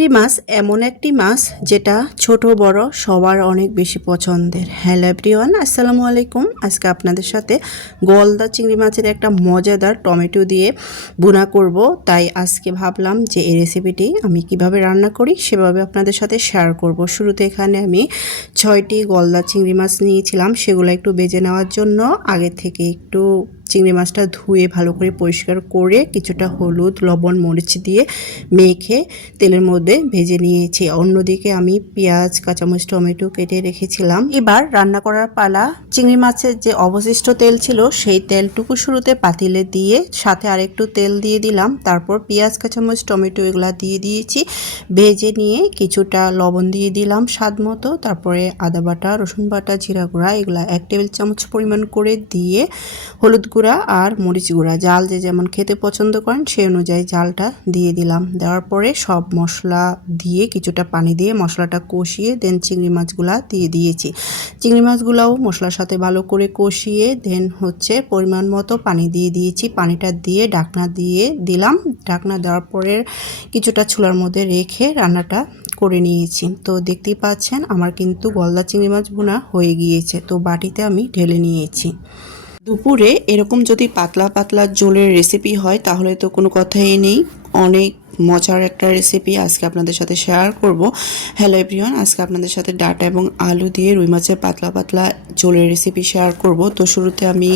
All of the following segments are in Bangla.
চিংড়ি মাছ এমন একটি মাছ যেটা ছোট, বড়, সবার অনেক বেশি পছন্দের। হ্যালো এভরিওয়ান, আসসালামু আলাইকুম। আজকে আপনাদের সাথে গলদা চিংড়ি মাছের একটা মজাদার টমেটো দিয়ে বুনা করব। তাই আজকে ভাবলাম যে এই রেসিপিটি আমি কীভাবে রান্না করি সেভাবে আপনাদের সাথে শেয়ার করব। শুরুতে এখানে আমি ছয়টি গলদা চিংড়ি মাছ নিয়েছিলাম। সেগুলো একটু বেজে নেওয়ার জন্য, আগে থেকে একটু চিংড়ি মাছটা ধুয়ে ভালো করে পরিষ্কার করে কিছুটা হলুদ, লবণ, মরিচ দিয়ে মেখে তেলের মধ্যে ভেজে নিয়েছি। অন্যদিকে আমি পেঁয়াজ, কাঁচামরিচ, টমেটো কেটে রেখেছিলাম। এবার রান্না করার পালা, চিংড়ি মাছের যে অবশিষ্ট তেল ছিল সেই তেলটুকু শুরুতে পাতিলে দিয়ে সাথে আরেকটু তেল দিয়ে দিলাম। তারপর পেঁয়াজ, কাঁচামরিচ, টমেটো এগুলা দিয়ে দিয়েছি। ভেজে নিয়ে কিছুটা লবণ দিয়ে দিলাম স্বাদ মতো। তারপরে আদা বাটা, রসুন বাটা, জিরা গুঁড়া এগুলা এক টেবিল চামচ পরিমাণ করে দিয়ে হলুদ গুঁড়া আর মরিচ গুঁড়া। জাল যে যেমন খেতে পছন্দ করেন, সেই অনুযায়ী জালটা দিয়ে দিলাম। দেওয়ার পরে সব মশলা দিয়ে কিছুটা পানি দিয়ে মশলাটা কষিয়ে দেন চিংড়ি মাছগুলা দিয়ে দিয়েছি। চিংড়ি মাছগুলাও মশলার সাথে ভালো করে কষিয়ে দেন হচ্ছে পরিমাণ মতো পানি দিয়ে দিয়েছি। পানিটা দিয়ে ঢাকনা দিয়ে দিলাম। ঢাকনা দেওয়ার পরে কিছুটা চুলার মধ্যে রেখে রান্নাটা করে নিয়েছি। তো দেখতেই পাচ্ছেন, আমার কিন্তু গলদা চিংড়ি মাছ বোনা হয়ে গিয়েছে। তো বাটিতে আমি ঢেলে নিয়েছি। দুপুরে এরকম যদি পাতলা পাতলা জোলের রেসিপি হয় তাহলে তো কোনো কথাই নেই। অনেক মজার একটা রেসিপি আজকে আপনাদের সাথে শেয়ার করব। হ্যালো এভরিওয়ান আজকে আপনাদের সাথে ডাটা এবং আলু দিয়ে রুই মাছের পাতলা পাতলা জোলের রেসিপি শেয়ার করব। তো শুরুতে আমি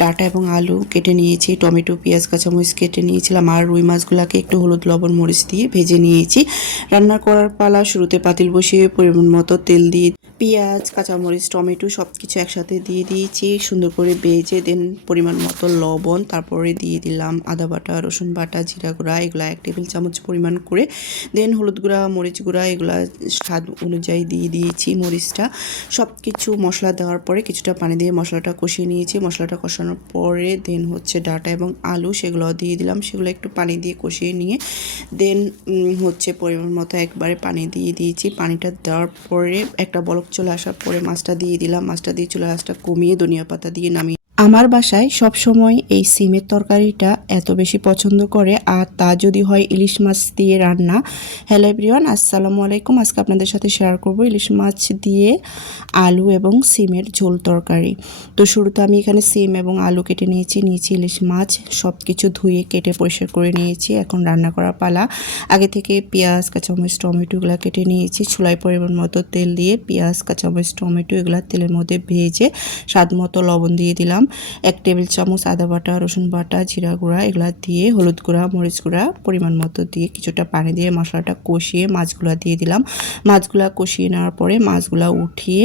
ডাটা এবং আলু কেটে নিয়েছি, টমেটো, পেঁয়াজ, কাঁচামরিচ কেটে নিয়েছিলাম, আর রুই মাছগুলোকে একটু হলুদ, লবণ, মরিচ দিয়ে ভেজে নিয়েছি। রান্না করার পালা শুরুতে পাতিল বসিয়ে পরিমাণ মতো তেল দিয়ে পেঁয়াজ, কাঁচামরিচ, টমেটো সব কিছু একসাথে দিয়ে দিয়েছি, সুন্দর করে বেজে দেন পরিমাণ মতো লবণ, তারপরে দিয়ে দিলাম আদা বাটা, রসুন বাটা, জিরা গুঁড়া, এগুলো এক টেবিল চামচ পরিমাণ করে। দেন হলুদ গুঁড়া, মরিচ গুঁড়া, এগুলা স্বাদ অনুযায়ী দিয়ে দিয়েছি মরিচটা। সব কিছু মশলা দেওয়ার পরে কিছুটা পানি দিয়ে মশলাটা কষিয়ে নিয়েছি। মশলাটা কষানোর পরে দেন হচ্ছে ডাটা এবং আলু সেগুলো দিয়ে দিলাম। সেগুলো একটু পানি দিয়ে কষিয়ে নিয়ে দেন হচ্ছে পরিমাণ মতো একবারে পানি দিয়ে দিয়েছি। পানিটা দেওয়ার পরে একটা বলক চলে আসার পরে মাছটা দিয়ে দিলাম। মাছটা দিয়ে চলে আসাটা কমিয়ে ধনিয়া পাতা দিয়ে নামিয়ে আমার বাসায় সব সময় এই সিমের তরকারিটা এত বেশি পছন্দ করে, আর তা যদি হয় ইলিশ মাছ দিয়ে রান্না। হ্যালো এভরিওয়ান আসসালামু আলাইকুম। আজকে আপনাদের সাথে শেয়ার করব ইলিশ মাছ দিয়ে আলু এবং সিমের ঝোল তরকারি। তো শুরুতে আমি এখানে সিম এবং আলু কেটে নিয়েছি নিয়েছি ইলিশ মাছ সব কিছু ধুয়ে কেটে পরিষ্কার করে নিয়েছি। এখন রান্না করা পালা। আগে থেকে পেঁয়াজ, কাঁচামরিচ টমেটোগুলো কেটে নিয়েছি। চুলাই পরিমাণ মতো তেল দিয়ে পেঁয়াজ, কাঁচামরিচ, টমেটো এগুলো তেলের মধ্যে ভেজে স্বাদ মতো লবণ দিয়ে দিলাম। এক টেবিল চামচ আদা বাটা, রসুন বাটা, জিরা গুঁড়া, এগুলো দিয়ে হলুদ গুঁড়া, মরিচ গুঁড়া, পরিমাণ মতো দিয়ে কিছুটা পানি দিয়ে মশলাটা কষিয়ে মাছগুলা দিয়ে দিলাম। মাছগুলা কষিয়ে নেওয়ার পরে মাছগুলা উঠিয়ে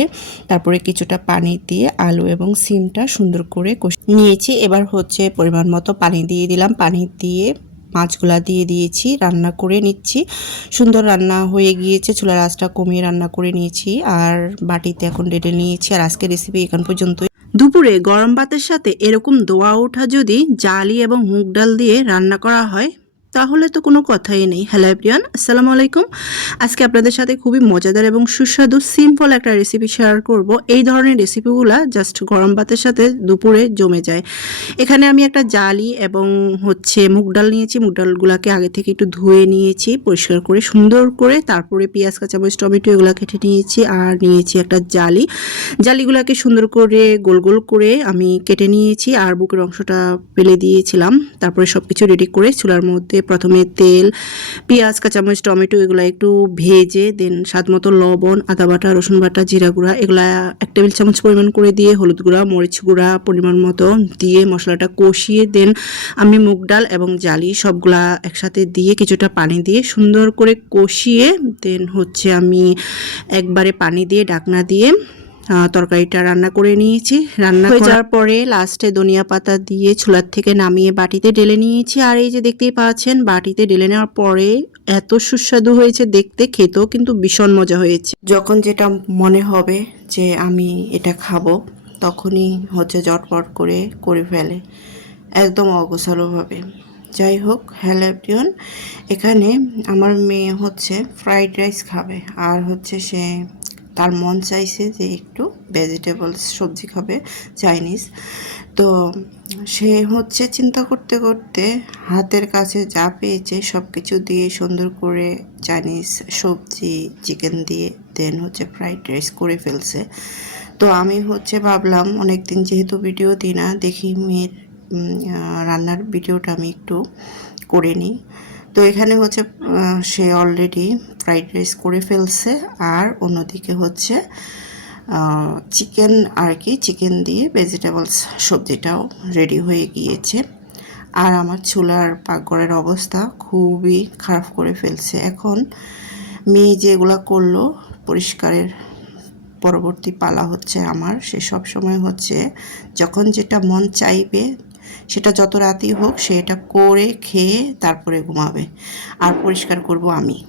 তারপরে কিছুটা পানি দিয়ে আলু এবং সিমটা সুন্দর করে কষিয়ে নিয়েছি। এবার হচ্ছে পরিমাণ মতো পানি দিয়ে দিলাম। পানি দিয়ে মাছগুলা দিয়ে দিয়েছি, রান্না করে নিচ্ছি। সুন্দর রান্না হয়ে গিয়েছে, চুলার আঁচটা কমিয়ে রান্না করে নিয়েছি। আর বাটিতে এখন ডেটে নিয়েছি। আর আজকের রেসিপি এখান পর্যন্ত দুপুরে গরম ভাতের সাথে এরকম দোয়া ওঠা যদি জালি এবং মুগ ডাল দিয়ে রান্না করা হয় তাহলে তো কোনো কথাই নেই। হ্যালো এভরিওয়ান আসসালামু আলাইকুম। আজকে আপনাদের সাথে খুবই মজাদার এবং সুস্বাদু সিম্পল একটা রেসিপি শেয়ার করব। এই ধরনের রেসিপিগুলো জাস্ট গরম ভাতের সাথে দুপুরে জমে যায়। এখানে আমি একটা জালি এবং হচ্ছে মুগ ডাল নিয়েছি। মুগ ডালগুলোকে আগে থেকে একটু ধুয়ে নিয়েছি, পরিষ্কার করে, সুন্দর করে। তারপরে পেঁয়াজ, কাঁচামরিচ, টমেটো এগুলো কেটে নিয়েছি আর নিয়েছি একটা জালি। জালিগুলোকে সুন্দর করে গোল গোল করে আমি কেটে নিয়েছি আর বুকের অংশটা ফেলে দিয়েছিলাম। তারপরে সব কিছু রেডি করে চুলার মধ্যে প্রথমে তেল, পেঁয়াজ, কাঁচামরিচ, টমেটো এগুলো একটু ভেজে দেন স্বাদ মতো লবণ, আদা বাটা, রসুন বাটা, জিরা গুঁড়া এগুলা এক টেবিল চামচ পরিমাণ করে দিয়ে হলুদ গুঁড়া, মরিচ গুঁড়া পরিমাণ মতো দিয়ে মশলাটা কষিয়ে দেন আমি মুগ ডাল এবং জালি সবগুলা একসাথে দিয়ে কিছুটা পানি দিয়ে সুন্দর করে কষিয়ে দেন হচ্ছে আমি একবারে পানি দিয়ে ডাকনা দিয়ে তরকারিটা রান্না করে নিয়েছি। রান্না হয়ে যাওয়ার পরে লাস্টে ধনিয়া পাতা দিয়ে ছোলার থেকে নামিয়ে বাটিতে ঢেলে নিয়েছি। আর এই যে দেখতেই পাচ্ছেন বাটিতে ঢেলে নেওয়ার পরে এত সুস্বাদু হয়েছে দেখতে খেতেও কিন্তু ভীষণ মজা হয়েছে। যখন যেটা মনে হবে যে আমি এটা খাব তখনই হচ্ছে জটপট করে করে ফেলে। একদম অগোছালোভাবে। যাই হোক হ্যালো এখানে আমার মেয়ে হচ্ছে ফ্রাইড রাইস খাবে। আর হচ্ছে সে তার মন চাইছে যে একটু ভেজিটেবলস সবজি খাবে চাইনিজ তো সে হচ্ছে চিন্তা করতে করতে হাতের কাছে যা পেয়েছে সব কিছু দিয়ে সুন্দর করে চাইনিজ সবজি চিকেন দিয়ে দেন হচ্ছে ফ্রাইড রাইস করে ফেলছে। তো আমি হচ্ছে ভাবলাম অনেক দিন যেহেতু ভিডিও দিই না, দেখি মেয়ের রান্নার ভিডিওটা আমি একটু করে নিই। তো এখানে হচ্ছে সে অলরেডি ফ্রাইড রাইস করে ফেলছে। আর অন্যদিকে হচ্ছে চিকেন আর কি চিকেন দিয়ে ভেজিটেবলস সবজিটাও রেডি হয়ে গিয়েছে। আর আমার চুলার পাকঘরের অবস্থা খুবই খারাপ করে ফেলছে। এখন মেয়ে যেগুলো করল, পরিষ্কারের পরবর্তী পালা হচ্ছে আমার। সে সব সময় হচ্ছে, যখন যেটা মন চাইবে সেটা যত রাতেই হোক সে এটা করে খেয়ে তারপরে ঘুমাবে। আর পরিষ্কার করব আমি।